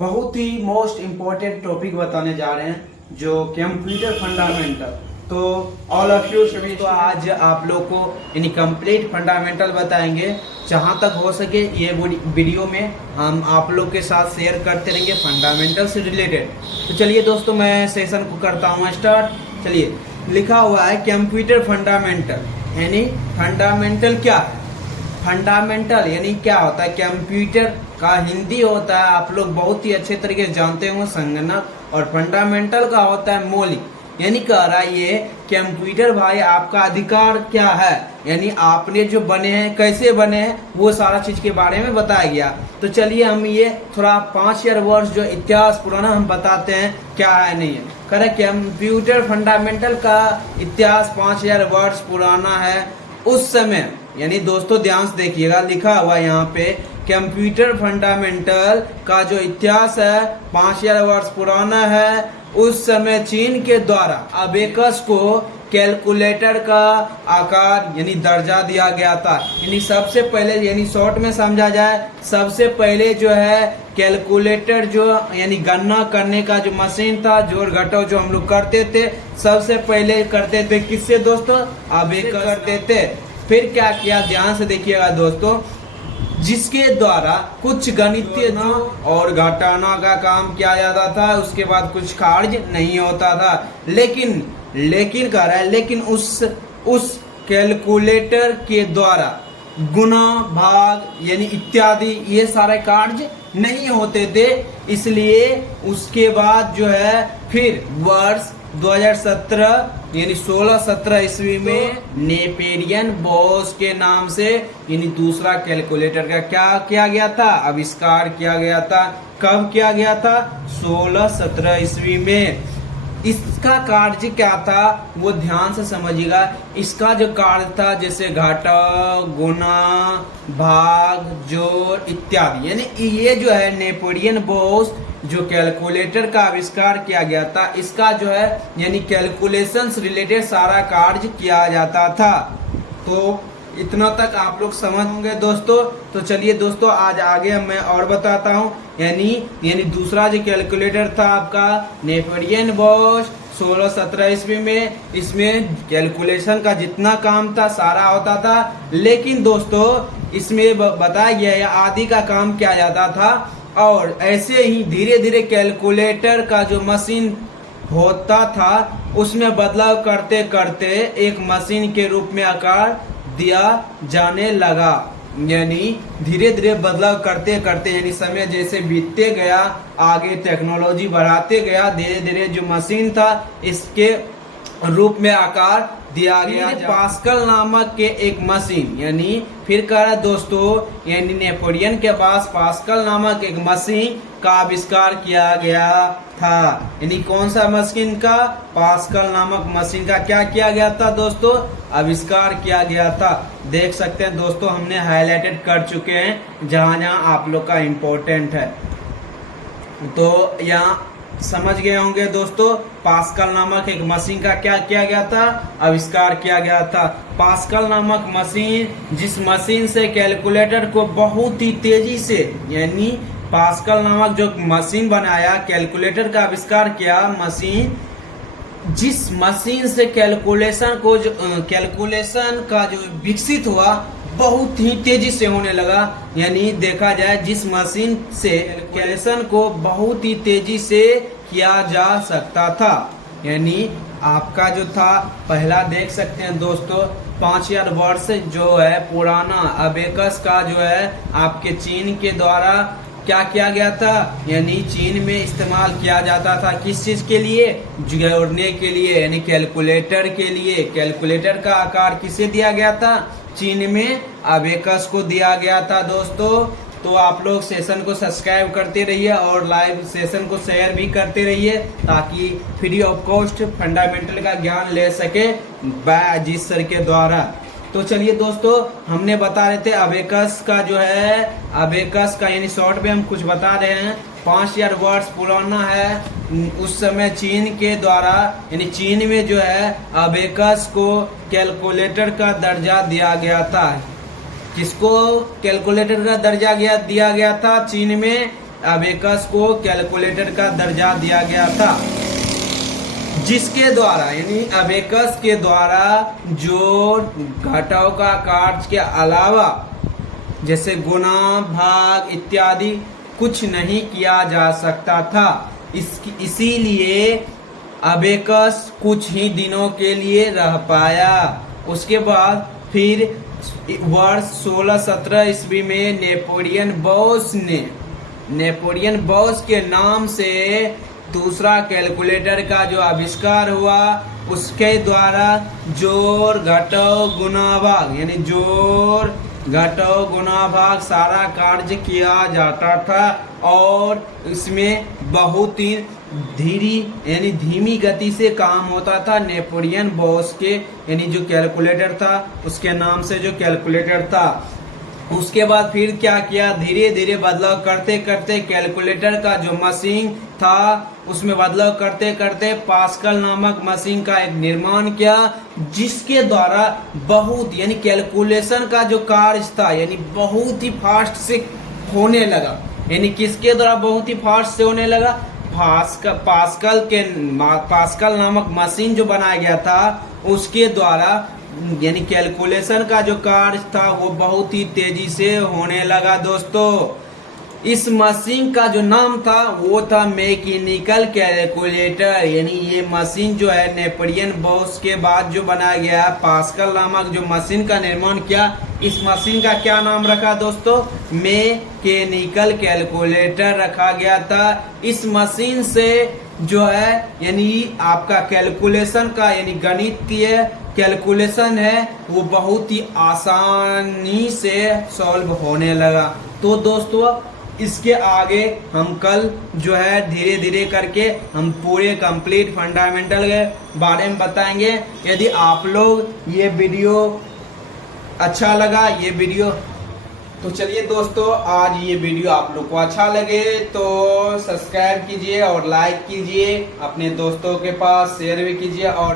बहुत ही most important topic बताने जा रहे हैं जो कंप्यूटर फंडामेंटल। तो ऑल ऑफ यू सभी, तो आज आप लोग को यानी कंप्लीट फंडामेंटल बताएंगे। जहां तक हो सके ये वीडियो में हम आप लोग के साथ शेयर करते रहेंगे फंडामेंटल से रिलेटेड। तो चलिए दोस्तों, मैं सेशन को करता हूँ स्टार्ट। चलिए, लिखा हुआ है कंप्यूटर फंडामेंटल, यानी फंडामेंटल क्या है? फंडामेंटल यानी क्या होता है? कंप्यूटर का हिंदी होता है, आप लोग बहुत ही अच्छे तरीके से जानते होंगे, संगणक। और फंडामेंटल का होता है मौलिक, यानी कह रहा है ये कंप्यूटर भाई आपका अधिकार क्या है, यानी आपने जो बने हैं कैसे बने हैं वो सारा चीज के बारे में बताया गया। तो चलिए हम ये थोड़ा 5000 वर्ष जो इतिहास पुराना हम बताते हैं क्या है नहीं है। कह रहे कंप्यूटर फंडामेंटल का इतिहास 5000 वर्ष पुराना है। उस समय, यानी दोस्तों ध्यान से देखिएगा, लिखा हुआ यहाँ पे कंप्यूटर फंडामेंटल का जो इतिहास है 5000 वर्ष पुराना है। उस समय चीन के द्वारा अबेकस को कैलकुलेटर का आकार यानी दर्जा दिया गया था। यानी सबसे पहले, यानी शॉर्ट में समझा जाए, सबसे पहले जो है कैलकुलेटर जो यानी गणना करने का जो मशीन था, जोड़ घटाव जो हम लोग करते थे, सबसे पहले करते थे किससे दोस्तों? अबेकस करते थे। फिर क्या किया, ध्यान से देखिएगा दोस्तों, जिसके द्वारा कुछ गणितीय और घटाना का काम किया जाता था। उसके बाद कुछ कार्य नहीं होता था, लेकिन कह रहा है लेकिन उस कैलकुलेटर के द्वारा गुणा, भाग यानी इत्यादि ये सारे कार्य नहीं होते थे। इसलिए उसके बाद जो है फिर वर्ष 2017 यानी 16-17 ईस्वी में नेपेरियन बोस के नाम से यानी दूसरा कैलकुलेटर का क्या किया गया था? आविष्कार किया गया था। कब किया गया था? 16-17 ईस्वी में। इसका कार्य क्या था वो ध्यान से समझिएगा। इसका जो कार्य था जैसे घटाव, गुणा, भाग, जोड़ इत्यादि, यानी ये जो है नेपोलियन बोस जो कैलकुलेटर का आविष्कार किया गया था, इसका जो है यानी कैलकुलेशन से रिलेटेड सारा कार्य किया जाता था। तो इतना तक आप लोग समझ होंगे दोस्तों। तो चलिए दोस्तों, आज आगे मैं और बताता हूँ। यानी दूसरा जो कैलकुलेटर था आपका नेपोलियन बोस 16-17 ईस्वी में, इसमें कैलकुलेशन का जितना काम था सारा होता था। लेकिन दोस्तों इसमें बताया गया है आदि का काम किया जाता था। और ऐसे ही धीरे धीरे कैलकुलेटर का जो मशीन होता था उसमें बदलाव करते करते एक मशीन के रूप में आकार दिया जाने लगा। यानी धीरे धीरे बदलाव करते करते, यानी समय जैसे बीतते गया, आगे टेक्नोलॉजी बढ़ाते गया, धीरे धीरे जो मशीन था इसके रूप में आकार दिया गया पास्कल नामक के एक मशीन। यानी फिर कह रहा दोस्तों, यानी नेपोलियन के पास पास्कल नामक एक मशीन का आविष्कार किया गया था। यानी कौन सा मशीन का? पास्कल नामक मशीन का क्या किया गया था दोस्तों? आविष्कार किया गया था। देख सकते हैं दोस्तों, हमने हाईलाइटेड कर चुके हैं जहां जहां आप लोग का इम्पोर्टेंट है। तो यहाँ समझ गए होंगे दोस्तों, पास्कल नामक एक मशीन का क्या किया गया था? आविष्कार किया गया था। पास्कल नामक मशीन, जिस मशीन से कैलकुलेटर को बहुत ही तेजी से, यानी पास्कल नामक जो मशीन बनाया, कैलकुलेटर का आविष्कार किया मशीन, जिस मशीन से कैलकुलेशन का जो विकसित हुआ बहुत ही तेजी से होने लगा। यानी देखा जाए जिस मशीन से कैलकुलेशन को बहुत ही तेजी से किया जा सकता था। यानी आपका जो था पहला देख सकते हैं दोस्तों, 5000 वर्ष जो है पुराना अबेकस का जो है आपके चीन के द्वारा क्या किया गया था? यानी चीन में इस्तेमाल किया जाता था किस चीज के लिए? जोड़ने के लिए, यानी कैलकुलेटर के लिए। कैलकुलेटर का आकार किसे दिया गया था? चीन में अबेकस को दिया गया था दोस्तों। तो आप लोग सेशन को सब्सक्राइब करते रहिए और लाइव सेशन को शेयर भी करते रहिए, ताकि फ्री ऑफ कॉस्ट फंडामेंटल का ज्ञान ले सके अजीत सर के द्वारा। तो चलिए दोस्तों, हमने बता रहे थे अबेकस का जो है, अबेकस का यानी शॉर्ट में हम कुछ बता रहे हैं। 5000 वर्ष पुराना है। उस समय चीन के द्वारा, यानी चीन में जो है अबेकस को कैलकुलेटर का दर्जा दिया गया था। किसको कैलकुलेटर का दर्जा दिया गया था? चीन में अबेकस को कैलकुलेटर का दर्जा दिया गया था, जिसके द्वारा यानी अबेकस के द्वारा जो घटाव का कार्य के अलावा जैसे गुणा भाग इत्यादि कुछ नहीं किया जा सकता था। इसीलिए अबेकस कुछ ही दिनों के लिए रह पाया। उसके बाद फिर वर्ष 1617 ईस्वी में नेपोलियन बोस के नाम से दूसरा कैलकुलेटर का जो आविष्कार हुआ, उसके द्वारा जोड़ घटाव गुणा भाग यानी जोड़ घटाव गुणा भाग सारा कार्य किया जाता था और इसमें बहुत ही धीमी गति से काम होता था। नेपोलियन बोस के यानी जो कैलकुलेटर था उसके नाम से जो कैलकुलेटर था। उसके बाद फिर क्या किया, धीरे धीरे बदलाव करते करते कैलकुलेटर का जो मशीन था उसमें बदलाव करते करते पास्कल नामक मशीन का एक निर्माण किया, जिसके द्वारा बहुत यानी कैलकुलेशन का जो कार्य था यानी बहुत ही फास्ट से होने लगा। यानी किसके द्वारा बहुत ही फास्ट से होने लगा, पास्कल नामक मशीन जो बनाया गया था उसके द्वारा यानी कैलकुलेशन का जो कार्य था वो बहुत ही तेजी से होने लगा। दोस्तों इस मशीन का जो नाम था वो था मैकेनिकल कैलकुलेटर। यानी ये मशीन जो है नेपोलियन बोस के बाद जो बनाया गया पास्कल नामक जो मशीन का निर्माण किया, इस मशीन का क्या नाम रखा दोस्तों, मैकेनिकल कैलकुलेटर रखा गया था। इस मशीन से जो है यानी आपका कैलकुलेशन का यानी गणितीय कैलकुलेशन है वो बहुत ही आसानी से सॉल्व होने लगा। तो दोस्तों इसके आगे हम कल जो है धीरे धीरे करके हम पूरे कंप्लीट फंडामेंटल के बारे में बताएंगे। यदि आप लोग ये वीडियो अच्छा लगा ये वीडियो तो चलिए दोस्तों, आज ये वीडियो आप लोग को अच्छा लगे तो सब्सक्राइब कीजिए और लाइक कीजिए, अपने दोस्तों के पास शेयर भी कीजिए और